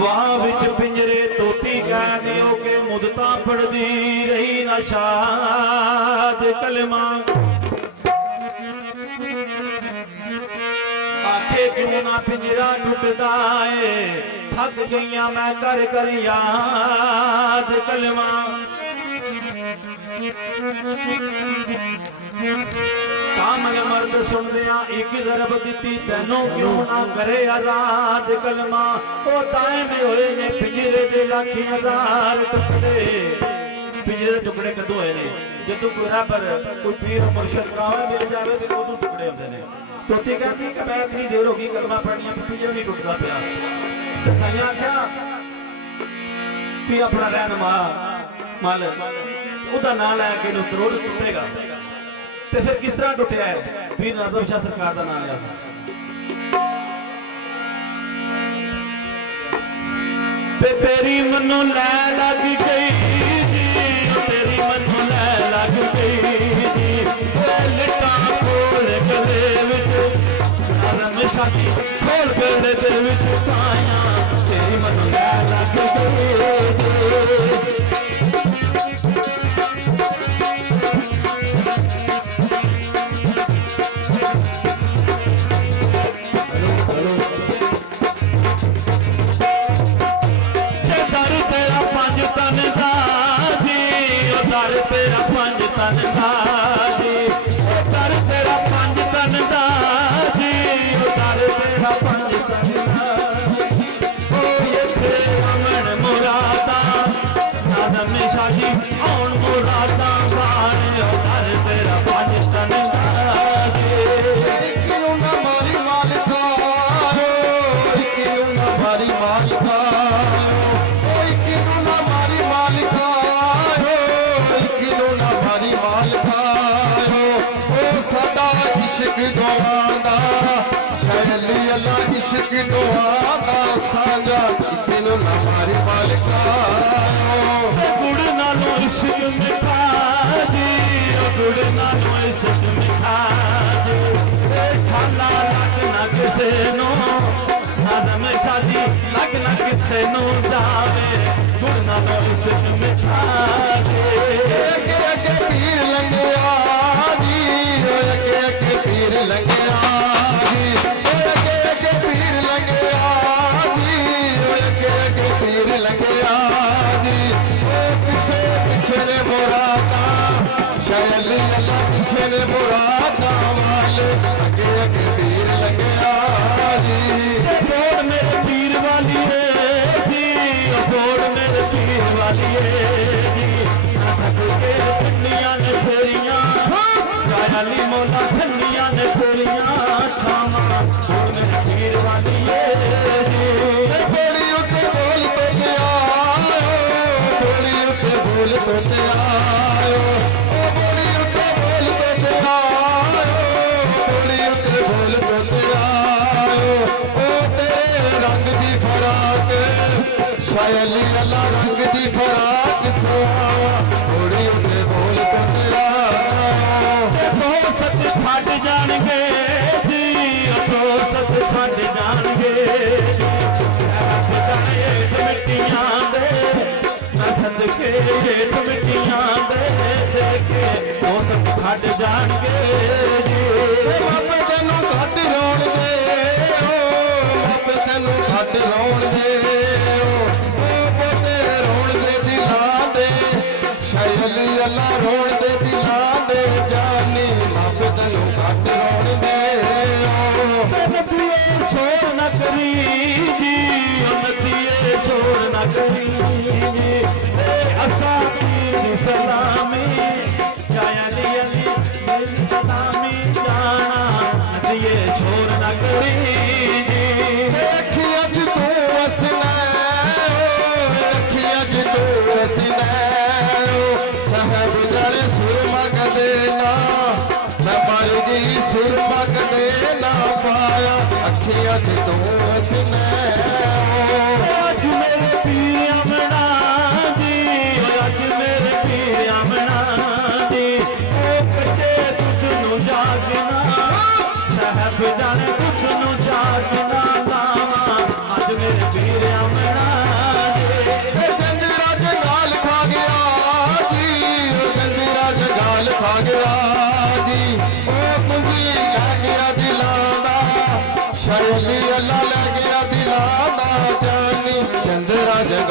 वाह विच पिंजरे तोती कैद होके मुदता पढ़दी रही नशाद कलमा। आखे क्यों ना पिंजरा टुटदा है, थक गईया मैं कर कर याद कलमा। कामल मर्द सुनदिया एक जरब दी तेनों क्यों ना करे आजाद कलमा। ओ टाइम होए ने पिंजरे दे लाखी हजार टुकड़े। पिंजरे टुकड़े कदों होए ने जदों कोई रबर कोई पीर मुर्शिद कावल मिल जावे ते उदों टुकड़े होंदे ने। तोती कहती कि मैं इतनी देर होगी कलमा पढ़निया पिंजरा नहीं टुटदा पिया। साईं आख्या कि अपना रहनुमा मालिक उदा नाम लैके जरूर टुटेगा। ते फिर किस तरह टुटिया है? पीर नाज़म शाह सरकार का नाम लिया। ते तेरी मनो लै लग गई जी, तेरी मनो लै लग गई जी, लिटा खोल गले विच नाज़म शाह दी खोल गले दे विच पाया। तेरी मनो लै लग गई तेरा पंज तन दादी, कर तेरा पंज तन दादी, कर तेरा पंज तन दादी। ओ ये तेरा मन मुरादा नाज़म शाह जी आउन मुरादा वाले। कर तेरा पंज तन दादी, किनू ना मारी मालिका, किनू ना मारी मालिका, किनू ना मारी मालिका, सदा इश्क दुआदा शैली अल्लाह इश्क दुआदा साजा किनू ना मारी मालिका। गुड़ नालो इश्क मिठा जी, गुड़ नालो इश्क मिठा जी, साला लग ना किसे नो नाज़म शाह जी लग ना किसे नो जावे। गुड़ नालो इश्क मिठा जी, अगे पीर लंघिया जी, अगे पीर लंघिया जी, अगे पीर लंघिया जी, अगे पीर लंघिया जी। पिछे पिछे ने मुरादा शैली अल्लाह पिछे ने मुरादा वाले। अगे अगे पीर लंघिया जी, बोड़ मेरे पीर वाली है जी, बोड़ मेरे पीर वाली है जी। ठंडिया ने तेरिया रायाली मौला, ठंडिया ने तेरिया छावा मेरे पीर वाली है। बोली उते बोल तो आयो, बोली उते बोल तो आयो, बोली उते बोल तो आयो, बोली उते बोल तो आयो। ओ तेरे रंग दी फराक शायली अल्लाह रंग दी फराक सोहावा थोड़ी उते बोल तो सच छड़ जाएंगे जी, सच छड़ जाएंगे मिट्टियां दे मैं सदके मिट्टियां दे देखे वो सब छड़ जाएंगे जी। बाबे तेनू घट रोण दे, बाबे तेनू घट रोण दे, पोते रोण दे दिलां दे शैली अल्लाह रोण दे दिलां दे जानी। बाबे तेनू घट रोण दे नदिए शोर न करी जी, नदिए शोर न करी जी, असा पीर सलामी जाया अली मेरी सलामी जाना। नदिए शोर न करी जी, रखी अज तू वसना, रखी अज तू वसना, साहब जड़े सुरमा कदे ना मैं मर गई सुरमा कदे ना पाया। अखियां च तू वसना अज मेरे पीर अमना जी, अज मेरे पीर अमना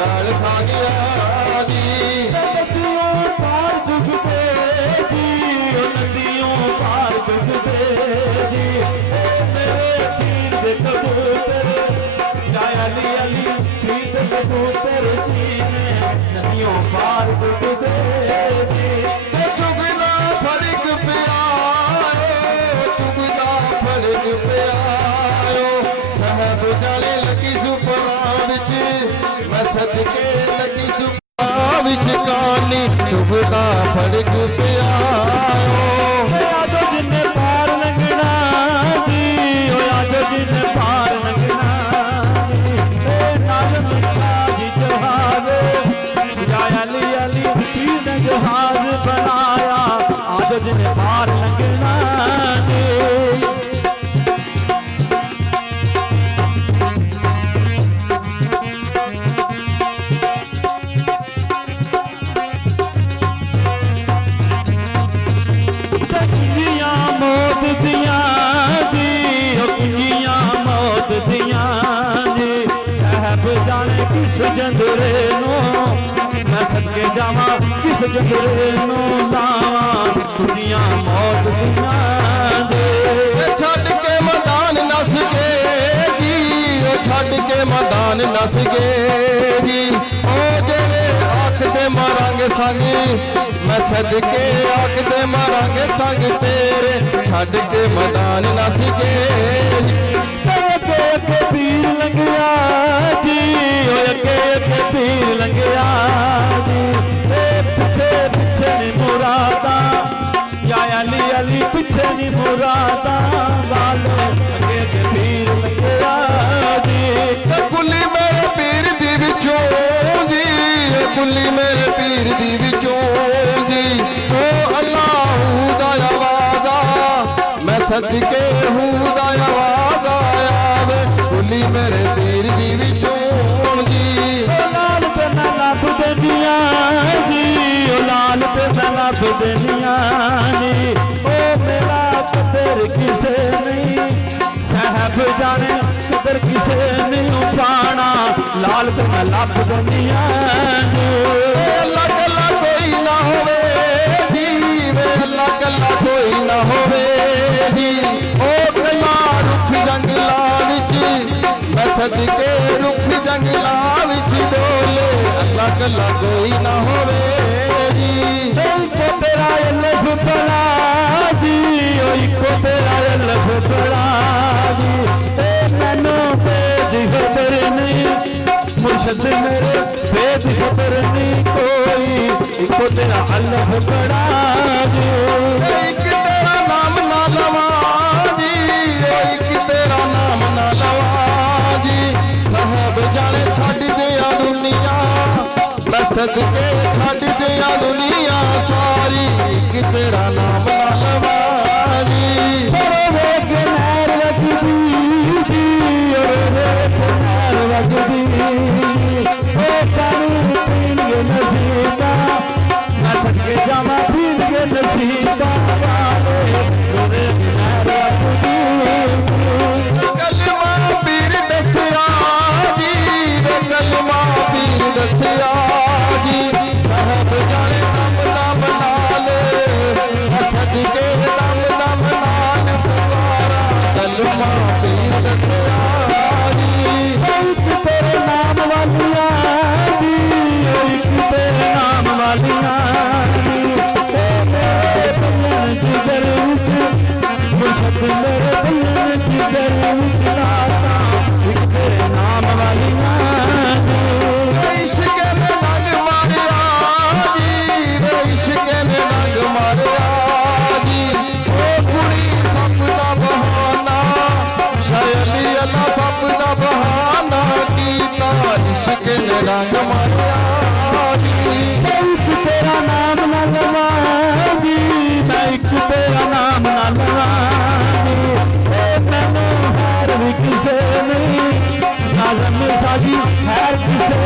ਨਾਲ ਖਾ ਗਿਆ ਜੀ। ਨਦੀਆਂ ਪਾਰ ਡੁੱਬਦੇ ਜੀ, ਉਹ ਨਦੀਆਂ ਪਾਰ ਡੁੱਬਦੇ ਜੀ, ਓ ਮੇਰੇ ਪੀਰ ਦੇ ਕਬੂਤਰ, ਜਾਂ ਅਲੀ ਅਲੀ ਪੀਰ ਦੇ ਕਬੂਤਰ ਜੀ ਨੇ ਨਦੀਆਂ ਪਾਰ ਡੁੱਬਦੇ ਜੀ। ਤੇ ਚੁਗਦਾ ਫੜਕ ਪਿਆ, ਚੁਗਦਾ ਫੜਕ ਪਿਆ, ਸਾਹਿਬ ਜਾਣੇ ਲੱਗੀ ਸੁਪਨਾ ਵਿੱਚ, ਮੈਂ ਸਦਕੇ ਲੱਗੀ ਸੁਪਨਾ ਵਿੱਚ, ਕਾਨੀ ਚੁਗਦਾ ਫੜਕ ਪਿਆ। ਆਜੋ ਜਿੰਨੇ ਪਾਰ ਲੰਘਣਾ ਜੀ, ਓ ਆਜੋ ਜਿੰਨੇ ਪਾਰ ਲੰਘਣਾ ਜੀ, ਏ ਨਾਜ਼ਮ ਸ਼ਾਹ ਜੀ ਜਹਾਜ਼, ਜਾਂ ਅਲੀ ਅਲੀ ਪੀਰ ਨੇ ਜਹਾਜ਼ ਬਣਾਇਆ, ਆਜੋ ਜਿੰਨੇ ਪਾਰ ਲੰਘਣਾ ਜੀ। ਕੁੰਜੀਆਂ ਮੌਤ ਦੀਆਂ ਜੀ, ਉਹ ਕੁੰਜੀਆਂ ਮੌਤ ਦੀਆਂ ਜੀ, ਸਾਹਿਬ ਜਾਣੇ ਕਿਸ ਜੰਦਰੇ ਨੂੰ ਮੈਂ ਸਦਕੇ ਜਾਵਾਂ, ਕਿਸ ਜੰਦਰੇ ਨੂੰ ਲਾਵਾਂ, ਕੁੰਜੀਆਂ ਮੌਤ ਦੀਆਂ ਜੀ। ਛੱਡ ਕੇ ਮੈਦਾਨ ਨਸ ਗਏ ਜੀ, ਉਹ ਛੱਡ ਕੇ ਮੈਦਾਨ ਨਸ ਗਏ ਜੀ, ਉਹ ਜਿਹੜੇ ਆਖਦੇ ਮਾਰਾਂਗੇ ਸੰਗ, ਮੈਂ ਸਦਕੇ ਆਖਦੇ ਮਾਰਾਂਗੇ ਸੰਗ ਤੇਰੇ, ਛੱਡ ਕੇ ਮੈਦਾਨ ਨਸ ਗਏ ਜੀ। ਅੱਗੇ ਅੱਗੇ ਪੀਰ ਲੰਘਿਆ ਜੀ, ਓਏ ਅੱਗੇ ਅੱਗੇ ਪੀਰ ਲੰਘਿਆ ਜੀ, ਏ ਪਿੱਛੇ ਪਿੱਛੇ ਨੀ ਮੁਰਾਦਾਂ, ਜਾਂ ਅਲੀ ਅਲੀ ਪਿੱਛੇ ਨੀ ਮੁਰਾਦਾਂ ਵਾਲੇ, ਅੱਗੇ ਅੱਗੇ ਪੀਰ ਲੰਘਿਆ ਜੀ। ਤੇ ਗੁੱਲੀ ਮੇਰੇ ਪੀਰ ਦੀ ਵਿੱਚੋਂ ਜੀ, ਇਹ ਗੁੱਲੀ ਮੇਰੇ ਪੀਰ ਦੀ ਵਿੱਚੋਂ ਜੀ, ਓ ਅੱਲਾਹੂ ਦਾ ਆਵਾਜ਼ ਆ, ਮੈਂ ਸਦਕੇ ਹੂ ਦਾ ਆਵਾਜ਼ ਆਵੇ, ਗੁੱਲੀ ਮੇਰੇ ਪੀਰ ਦੀ ਵਿੱਚੋਂ ਜੀ। ਓ ਲਾਲ ਤੇ ਮੈਂ ਲੱਭ ਦੇਨੀਆਂ ਜੀ, ਓ ਲਾਲ ਤੇ ਮੈਂ ਲੱਭ ਦੇਨੀਆਂ ਜੀ, ਓ ਮੇਰਾ ਕਦਰ ਕਿਸੇ ਨਹੀਂ, ਸਾਹਿਬ ਜਾਣੇ ਕਦਰ ਕਿਸੇ ਨਹੀਂ ਪਾਣਾ, ਲਾਲ ਤੇ ਮੈਂ ਲੱਭ ਦੇਨੀਆਂ ਜੀ। ਅੱਲਾ ਕੱਲਾ ਕੋਈ ਨਾ ਹੋਵੇ ਜੀ, ਵੇ ਅੱਲਾ ਕੱਲਾ ਕੋਈ ਨਾ ਹੋਵੇ ਜੀ, ਉਹ ਕੱਲਾ ਰੁੱਖ ਜੰਗਲਾਂ ਵਿੱਚ, ਮੈਂ ਸਦਕੇ ਰੁੱਖ ਜੰਗਲਾਂ ਵਿੱਚ ਡੋਲੇ, ਅੱਲਾ ਕੱਲਾ ਕੋਈ ਨਾ ਹੋਵੇ ਜੀ। ਇੱਕੋ ਤੇਰਾ ਅਲਫ ਬੜਾ ਜੀ, ਓ ਇੱਕੋ ਤੇਰਾ ਅਲਫ ਬੜਾ ਜੀ, ਏ ਮੈਨੂੰ ਬੇਦ ਖਬਰ ਨਹੀਂ, ਮੁਰਸ਼ਦ ਮੇਰੇ ਬੇਦ ਖਬਰ ਨਹੀਂ ਕੋਈ, ਇੱਕੋ ਤੇਰਾ ਅਲਫ ਬੜਾ ਜੀ। ਇੱਕ ਤੇਰਾ ਨਾਮ ਨਾ ਲਵਾਂ ਜੀ, ਇੱਕ ਤੇਰਾ ਨਾਮ ਨਾ ਲਵਾਂ ਜੀ, ਸਾਹਿਬ ਜਾਣੇ ਛੱਡ ਦਿਆ ਦੁਨੀਆ, ਮੈਂ ਸਦਕੇ ਛੱਡ ਦਿਆ ਦੁਨੀਆ ਸਾਰੀ, ਇੱਕ ਤੇਰਾ ਨਾਮ ਨਾ ਲਵਾਂ ਜੀ। ਵੇਖ ਨਹਿਰ ਵਗਦੀ ਜੀ, ਵੇਖ ਨਹਿਰ ਵਗਦੀ, ਓ ਪਾਣੀ ਪੀਣਗੇ ਨਸੀਬਾਂ, ਮੈਂ ਸਦਕੇ ਜਾਵਾਂ ਪੀਣਗੇ ਨਸੀਬਾਂ ਵਾਲੇ, ਵੇਖ ਨਹਿਰ ਵਗਦੀ। ਕਲਮਾ ਪੀਰ ਦੱਸਿਆ ਜੀ, ਵੇ ਕਲਮਾ ਪੀਰ ਦੱਸਿਆ ਜੀ, ਸਾਹਿਬ ਜਾਣੇ ਦਮ ਦਮ ਨਾਲ, ਸਦਕੇ ਦਮ ਦਮ ਨਾਲ ਪੁਕਾਰਾ, ਕਲਮਾ ਪੀਰ ਦੱਸਿਆ ਜੀ। ਇੱਕ ਤੇਰੇ ਨਾਮ ਵਾਲੀਆਂ ਜੀ, ਇੱਕ ਤੇਰੇ ਨਾਮ ਵਾਲੀਆਂ ਜੀ, ਓ ਮੇਰੇ ਬੰਨਣ ਜਿਗਰ ਵਿੱਚ, ਮੁਰਸ਼ਦ ਮੇਰੇ ਬੰਨਣ ਜਿਗਰ ਵਿੱਚ ਲਾਤਾ, ਇੱਕ ਤੇਰੇ ਨਾਮ ਵਾਲੀਆਂ ਜੀ। ਇਸ਼ਕ ਨੇ ਨੰਗ ਮਾਰਿਆ ਜੀ, ਵੇ ਇਸ਼ਕ ਨੇ ਨੰਗ ਮਾਰਿਆ ਜੀ, ਉਹ ਕੁੜੀ ਸੱਪ ਦਾ ਬਹਾਨਾ, ਸ਼ਾਇਲੀ ਅੱਲਾ ਸੱਪ ਦਾ ਬਹਾਨਾ ਕੀਤਾ, ਇਸ਼ਕ ਨੇ ਰੰਗ ਮਾਰਿਆ ਜੀ। ਇੱਕ ਤੇਰਾ ਨਾਮ ਨਾ ਲਵਾਂ ਜੀ, ਮੈਂ ਇੱਕ ਤੇਰਾ ਨਾਮ ਨਾ ਲਵਾਂ ਜੀ, ਏ ਮੈਨੂੰ ਹਾਰ ਵੀ ਕਿਸੇ ਨਹੀਂ, ਨਾਜ਼ਮ ਸ਼ਾਹ ਜੀ ਖੈਰ ਕਿਸੇ